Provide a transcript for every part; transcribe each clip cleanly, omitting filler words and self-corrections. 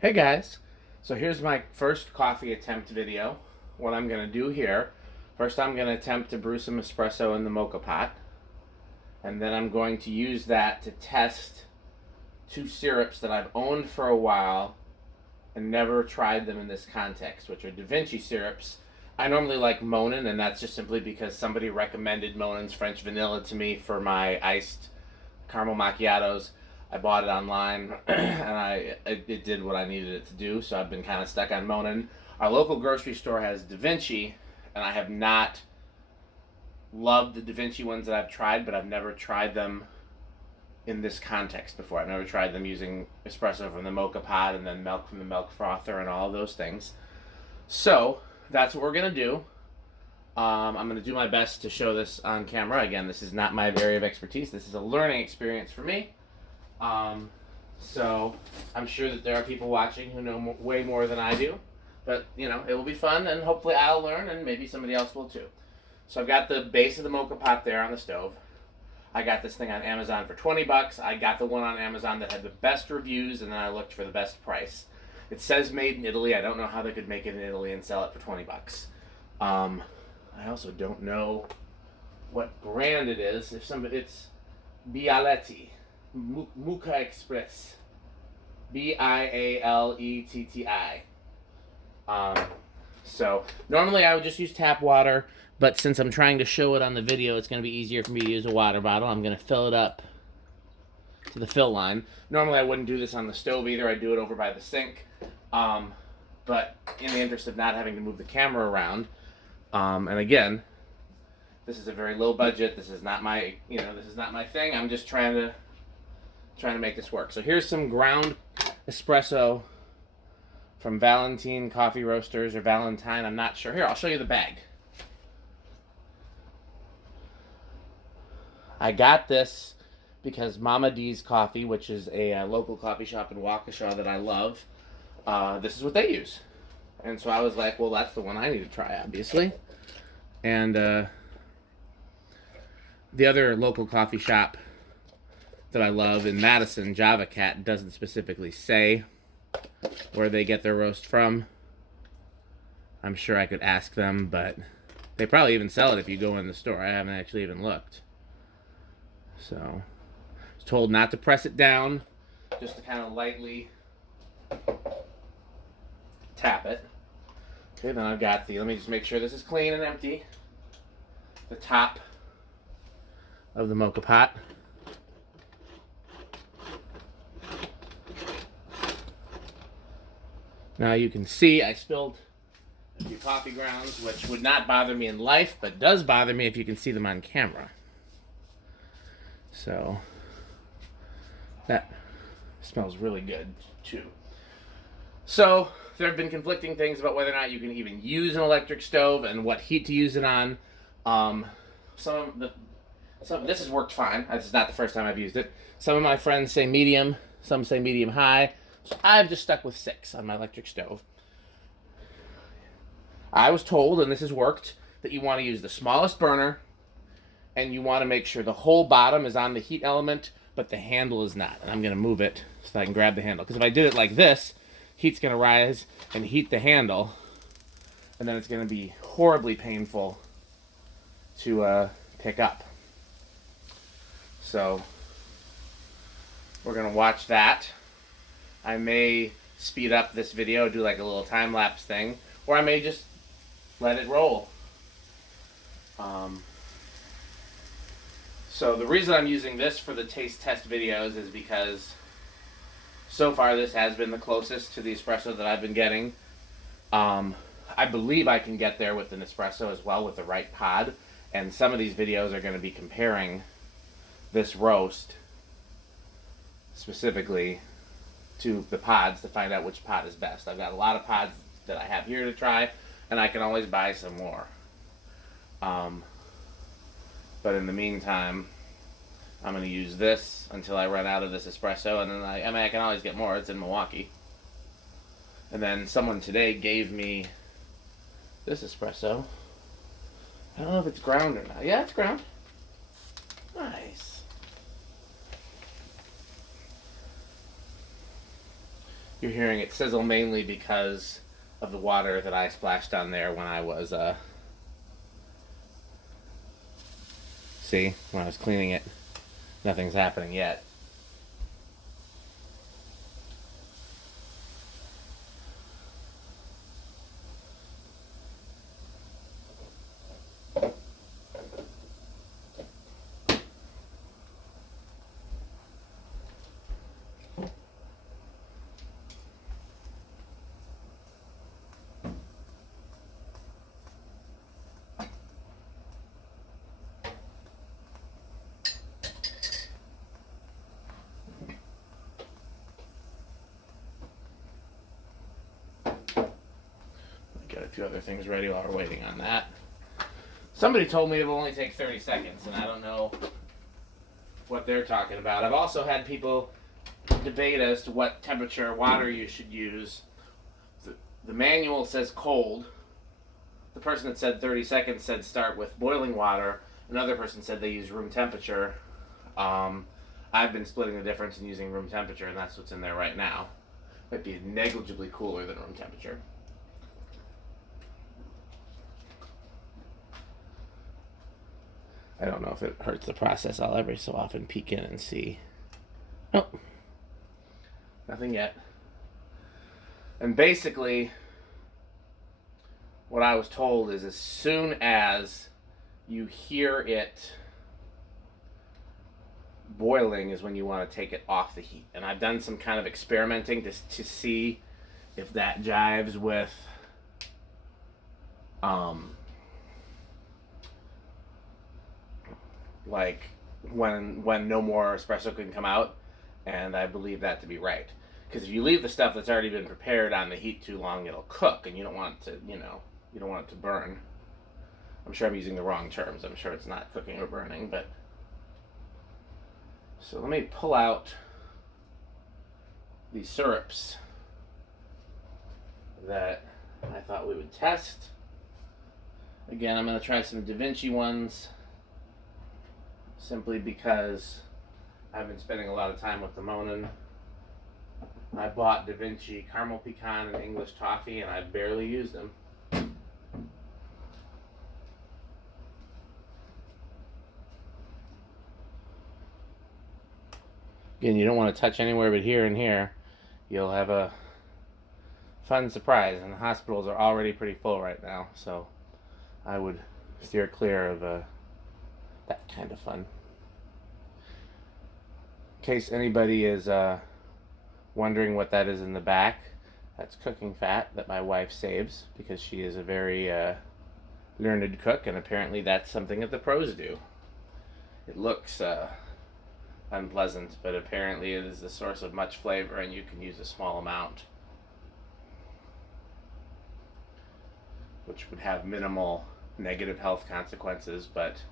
Hey guys, so here's my first coffee attempt video. What I'm going to do here, first I'm going to attempt to brew some espresso in the Moka Pot, and then I'm going to use that to test two syrups that I've owned for a while and never tried them in this context, which are DaVinci syrups. I normally like Monin, and that's just simply because somebody recommended Monin's French vanilla to me for my iced caramel macchiatos. I bought it online, and it did what I needed it to do. So I've been kind of stuck on Monin. Our local grocery store has DaVinci, and I have not loved the DaVinci ones that I've tried, but I've never tried them in this context before. I've never tried them using espresso from the Moka Pot and then milk from the milk frother and all of those things. So that's what we're gonna do. I'm gonna do my best to show this on camera. Again, this is not my area of expertise. This is a learning experience for me. So I'm sure that there are people watching who know way more than I do, but you know, it will be fun, and hopefully I'll learn, and maybe somebody else will too. So I've got the base of the Moka Pot there on the stove. I got this thing on Amazon for 20 bucks. I got the one on Amazon that had the best reviews, and then I looked for the best price. It says made in Italy. I don't know how they could make it in Italy and sell it for 20 bucks. I also don't know what brand it is. If somebody, it's Bialetti. Moka Express. Bialetti. So normally I would just use tap water, but since I'm trying to show it on the video, it's going to be easier for me to use a water bottle. I'm going to fill it up to the fill line. Normally I wouldn't do this on the stove either. I'd do it over by the sink. But in the interest of not having to move the camera around, and again, this is a very low budget. This is not my, this is not my thing. I'm just trying to make this work. So here's some ground espresso from Valentine Coffee Roasters, or Valentine, I'm not sure. Here, I'll show you the bag. I got this because Mama D's Coffee, which is a local coffee shop in Waukesha that I love, this is what they use. And so I was like, well, that's the one I need to try, obviously. And the other local coffee shop that I love in Madison, Java Cat, doesn't specifically say where they get their roast from. I'm sure I could ask them, but they probably even sell it if you go in the store. I haven't actually even looked. So, I was told not to press it down, just to kind of lightly tap it. Okay, then I've got let me just make sure this is clean and empty. The top of the Moka Pot. Now you can see I spilled a few coffee grounds, which would not bother me in life, but does bother me if you can see them on camera. So, that smells really good too. So, there have been conflicting things about whether or not you can even use an electric stove and what heat to use it on. This has worked fine. This is not the first time I've used it. Some of my friends say medium, some say medium high. So I've just stuck with 6 on my electric stove. I was told, and this has worked, that you want to use the smallest burner, and you want to make sure the whole bottom is on the heat element, but the handle is not. And I'm going to move it so that I can grab the handle. Because if I did it like this, heat's going to rise and heat the handle, and then it's going to be horribly painful to pick up. So we're going to watch that. I may speed up this video, do like a little time-lapse thing, or I may just let it roll. So the reason I'm using this for the taste test videos is because so far this has been the closest to the espresso that I've been getting. I believe I can get there with an espresso as well with the right pod, and some of these videos are going to be comparing this roast specifically to the pods to find out which pod is best. I've got a lot of pods that I have here to try, and I can always buy some more. But in the meantime, I'm going to use this until I run out of this espresso, and then I can always get more. It's in Milwaukee. And then someone today gave me this espresso. I don't know if it's ground or not. Yeah, it's ground. Nice. You're hearing it sizzle mainly because of the water that I splashed on there when I was, see, when I was cleaning it. Nothing's happening yet. Got a few other things ready while we're waiting on that. Somebody told me it will only take 30 seconds, and I don't know what they're talking about. I've also had people debate as to what temperature water you should use. The manual says cold. The person that said 30 seconds said start with boiling water. Another person said they use room temperature. I've been splitting the difference and using room temperature, and that's what's in there right now. Might be negligibly cooler than room temperature. I don't know if it hurts the process. I'll every so often peek in and see. Oh, nothing yet. And basically, what I was told is as soon as you hear it boiling is when you want to take it off the heat. And I've done some kind of experimenting to see if that jives with like when no more espresso can come out, and I believe that to be right. Because if you leave the stuff that's already been prepared on the heat too long, it'll cook, and you don't want it to, you don't want it to burn. I'm sure I'm using the wrong terms. I'm sure it's not cooking or burning, but so let me pull out these syrups that I thought we would test. Again, I'm going to try some DaVinci ones, simply because I've been spending a lot of time with the Monin. I bought DaVinci Caramel Pecan and English Toffee, and I barely used them. Again, you don't want to touch anywhere but here and here. You'll have a fun surprise, and the hospitals are already pretty full right now, so I would steer clear of that kind of fun. In case anybody is wondering what that is in the back, that's cooking fat that my wife saves because she is a very learned cook, and apparently that's something that the pros do. It looks unpleasant, but apparently it is the source of much flavor, and you can use a small amount, which would have minimal negative health consequences, but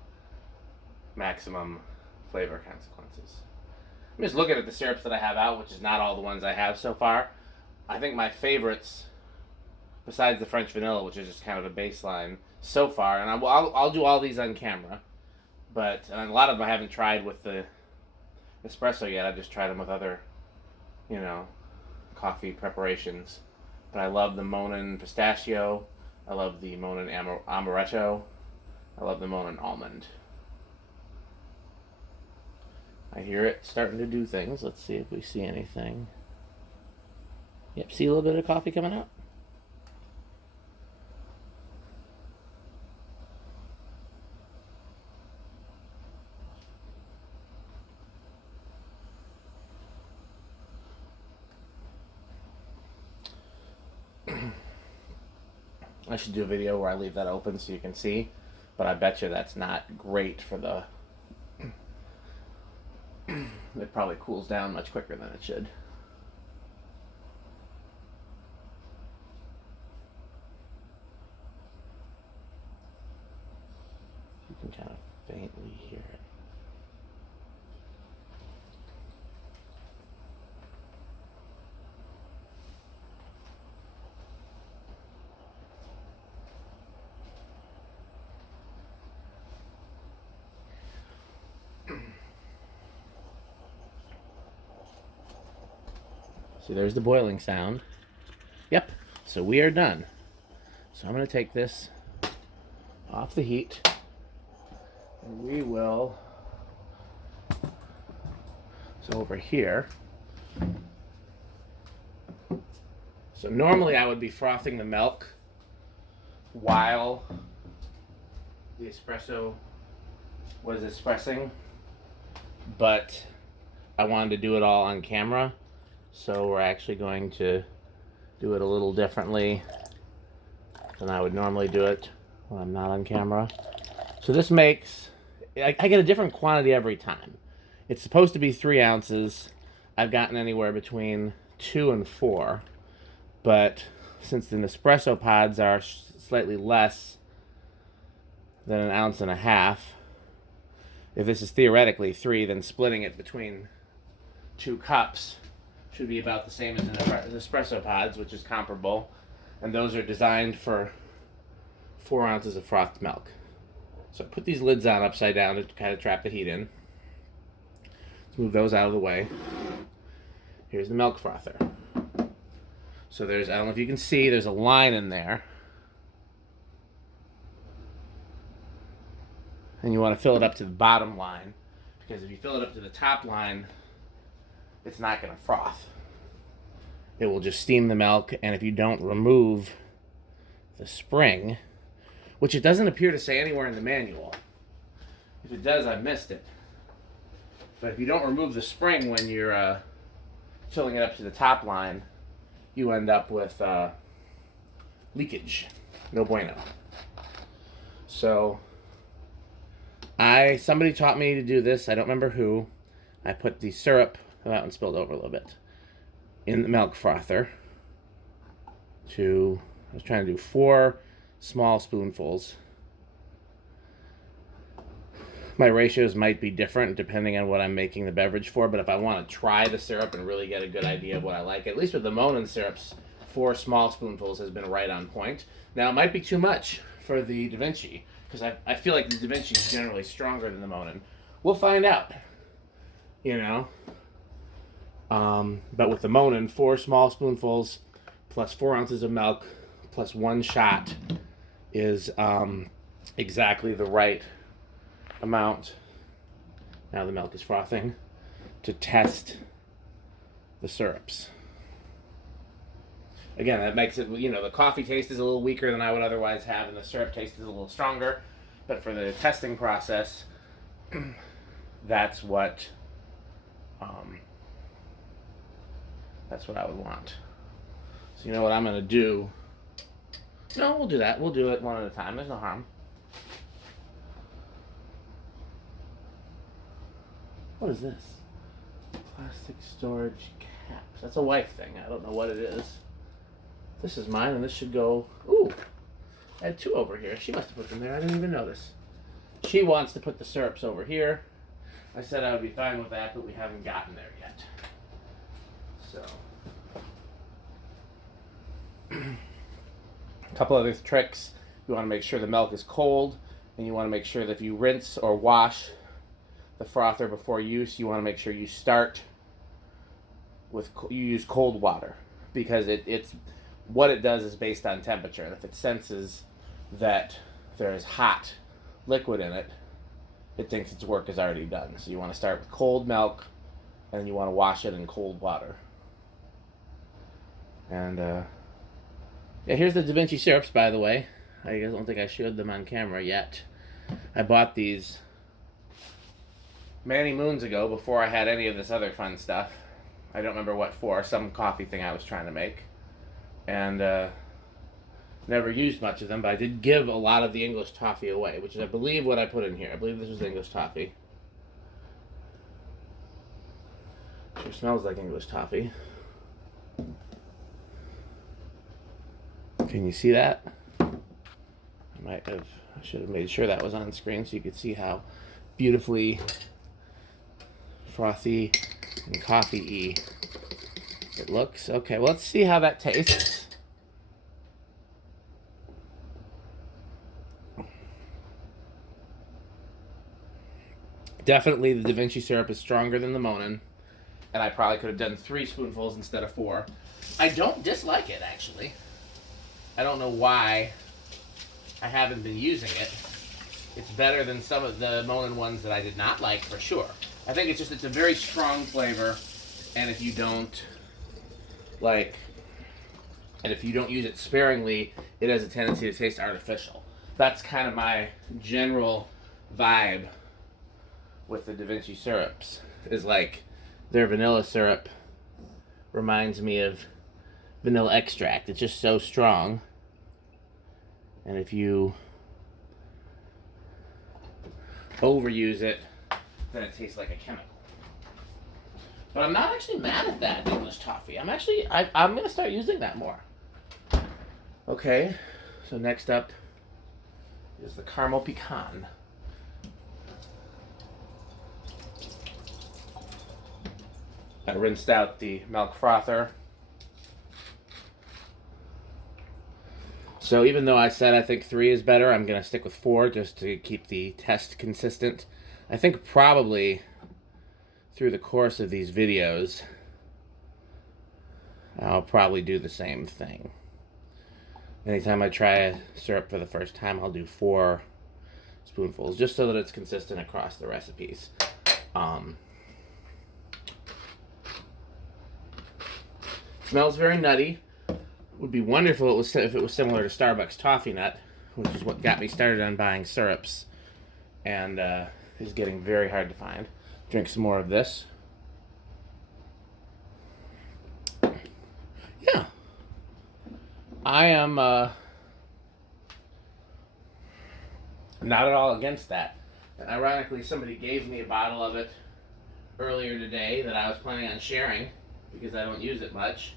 maximum flavor consequences. I'm just looking at the syrups that I have out, which is not all the ones I have so far. I think my favorites, besides the French vanilla, which is just kind of a baseline so far, and I'll do all these on camera, but and a lot of them I haven't tried with the espresso yet. I've just tried them with other, coffee preparations. But I love the Monin pistachio. I love the Monin amaretto. I love the Monin almond. I hear it starting to do things. Let's see if we see anything. Yep, see a little bit of coffee coming out? I should do a video where I leave that open so you can see, but I bet you that's not great for the... It probably cools down much quicker than it should. You can kind of faintly hear it. See, there's the boiling sound. Yep, so we are done. So I'm going to take this off the heat, and we will, so over here, so normally I would be frothing the milk while the espresso was espressing, but I wanted to do it all on camera, so we're actually going to do it a little differently than I would normally do it when I'm not on camera. So this makes, I get a different quantity every time. It's supposed to be 3 ounces. I've gotten anywhere between 2 and 4, but since the Nespresso pods are slightly less than 1.5 ounces, if this is theoretically 3, then splitting it between 2 cups should be about the same as the espresso pods, which is comparable, and those are designed for 4 ounces of frothed milk. So put these lids on upside down to kind of trap the heat in. Let's move those out of the way. Here's the milk frother. So there's, I don't know if you can see, there's a line in there. And you want to fill it up to the bottom line, because if you fill it up to the top line, it's not going to froth. It will just steam the milk, and if you don't remove the spring, which it doesn't appear to say anywhere in the manual. If it does, I missed it. But if you don't remove the spring when you're filling it up to the top line, you end up with leakage. No bueno. So somebody taught me to do this. I don't remember who. I put the syrup, oh, that one spilled over a little bit, in the milk frother. I was trying to do 4 small spoonfuls. My ratios might be different depending on what I'm making the beverage for, but if I want to try the syrup and really get a good idea of what I like, at least with the Monin syrups, 4 small spoonfuls has been right on point. Now, it might be too much for the DaVinci, because I feel like the DaVinci is generally stronger than the Monin. We'll find out, you know. But with the Monin, 4 small spoonfuls plus 4 ounces of milk plus 1 shot is exactly the right amount. Now the milk is frothing to test the syrups. Again, that makes it, you know, the coffee taste is a little weaker than I would otherwise have, and the syrup taste is a little stronger. But for the testing process, that's what I would want. So you know what I'm going to do? No, we'll do that. We'll do it one at a time. There's no harm. What is this? Plastic storage caps. That's a wife thing. I don't know what it is. This is mine, and this should go... Ooh! I had 2 over here. She must have put them there. I didn't even notice. She wants to put the syrups over here. I said I would be fine with that, but we haven't gotten there yet. So... A couple other tricks. You want to make sure the milk is cold, and you want to make sure that if you rinse or wash the frother before use, you want to make sure you start with, you use cold water, because it's what it does is based on temperature, and if it senses that there is hot liquid in it, it thinks its work is already done. So you want to start with cold milk, and then you want to wash it in cold water. And yeah, here's the DaVinci syrups, by the way. I don't think I showed them on camera yet. I bought these many moons ago, before I had any of this other fun stuff. I don't remember what for, some coffee thing I was trying to make. And never used much of them, but I did give a lot of the English toffee away, which is, I believe, what I put in here. I believe this was English toffee. Sure smells like English toffee. Can you see that? I should have made sure that was on screen so you could see how beautifully frothy and coffee-y it looks. Okay, well, let's see how that tastes. Definitely the DaVinci syrup is stronger than the Monin. and I probably could have done 3 spoonfuls instead of 4. I don't dislike it, actually. I don't know why I haven't been using it. It's better than some of the Monin ones that I did not like, for sure. I think it's a very strong flavor, and if you don't use it sparingly, it has a tendency to taste artificial. That's kind of my general vibe with the DaVinci syrups, is like their vanilla syrup reminds me of vanilla extract. It's just so strong, and if you overuse it, then it tastes like a chemical. But I'm not actually mad at that English toffee. I'm going to start using that more. Okay, so next up is the caramel pecan. I rinsed out the milk frother. So even though I said I think 3 is better, I'm going to stick with 4 just to keep the test consistent. I think probably through the course of these videos, I'll probably do the same thing. Anytime I try a syrup for the first time, I'll do 4 spoonfuls, just so that it's consistent across the recipes. Smells very nutty. Would be wonderful if it was similar to Starbucks Toffee Nut, which is what got me started on buying syrups, and is getting very hard to find. Drink some more of this. Yeah. I am not at all against that. Ironically, somebody gave me a bottle of it earlier today that I was planning on sharing because I don't use it much.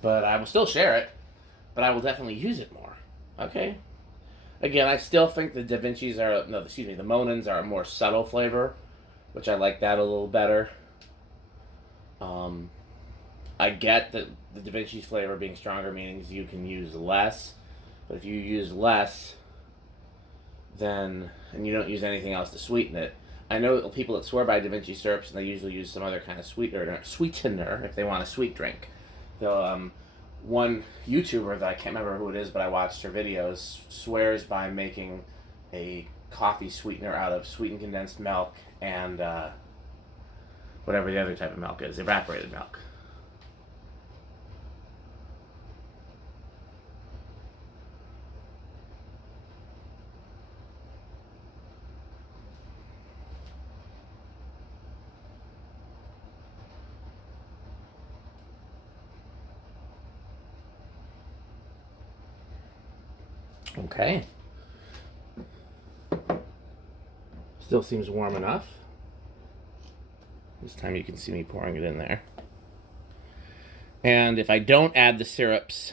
But I will still share it, but I will definitely use it more. Okay? Again, I still think the the Monins are a more subtle flavor, which I like that a little better. I get that the DaVinci's flavor being stronger means you can use less, but if you use less, and you don't use anything else to sweeten it. I know people that swear by DaVinci syrups, and they usually use some other kind of sweetener if they want a sweet drink. They'll, one YouTuber that I can't remember who it is, but I watched her videos, swears by making a coffee sweetener out of sweetened condensed milk and whatever the other type of milk is, evaporated milk. Okay. Still seems warm enough. This time you can see me pouring it in there. And if I don't add the syrups,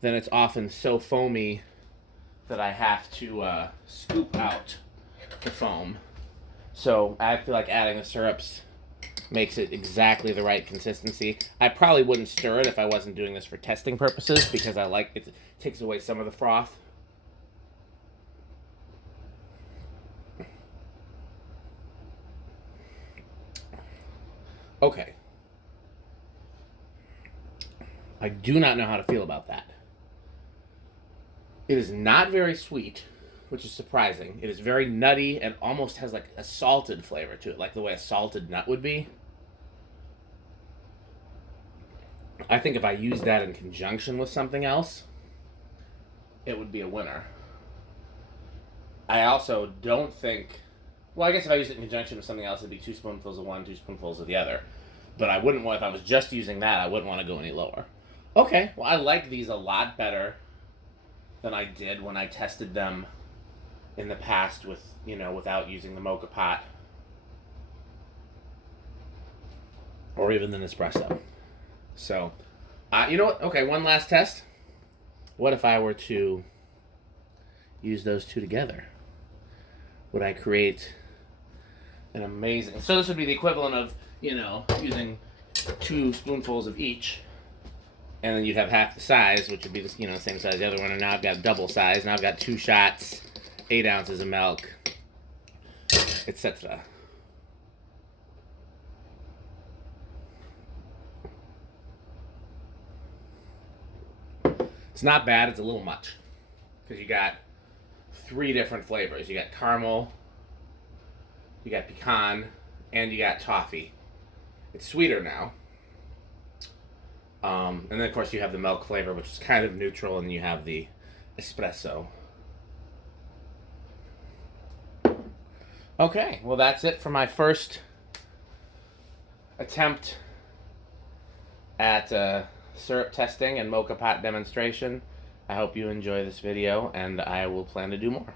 then it's often so foamy that I have to scoop out the foam. So I feel like adding the syrups makes it exactly the right consistency. I probably wouldn't stir it if I wasn't doing this for testing purposes, because I like it takes away some of the froth. Okay. I do not know how to feel about that. It is not very sweet, which is surprising. It is very nutty and almost has like a salted flavor to it, like the way a salted nut would be. I think if I used that in conjunction with something else, it would be a winner. I also don't think... Well, I guess if I used it in conjunction with something else, it'd be 2 spoonfuls of one, 2 spoonfuls of the other. But I wouldn't want... If I was just using that, I wouldn't want to go any lower. Okay, well, I like these a lot better than I did when I tested them in the past with, without using the Moka Pot. Or even the Nespresso. So, you know what? Okay, one last test. What if I were to use those two together? Would I create an amazing... So this would be the equivalent of, using 2 spoonfuls of each. And then you'd have half the size, which would be the same size as the other one. And now I've got double size. Now I've got 2 shots, 8 ounces of milk, etc. It's not bad, it's a little much. Because you got 3 different flavors. You got caramel, you got pecan, and you got toffee. It's sweeter now. And then of course you have the milk flavor, which is kind of neutral, and you have the espresso. Okay, well that's it for my first attempt at syrup testing and Moka Pot demonstration. I hope you enjoy this video, and I will plan to do more.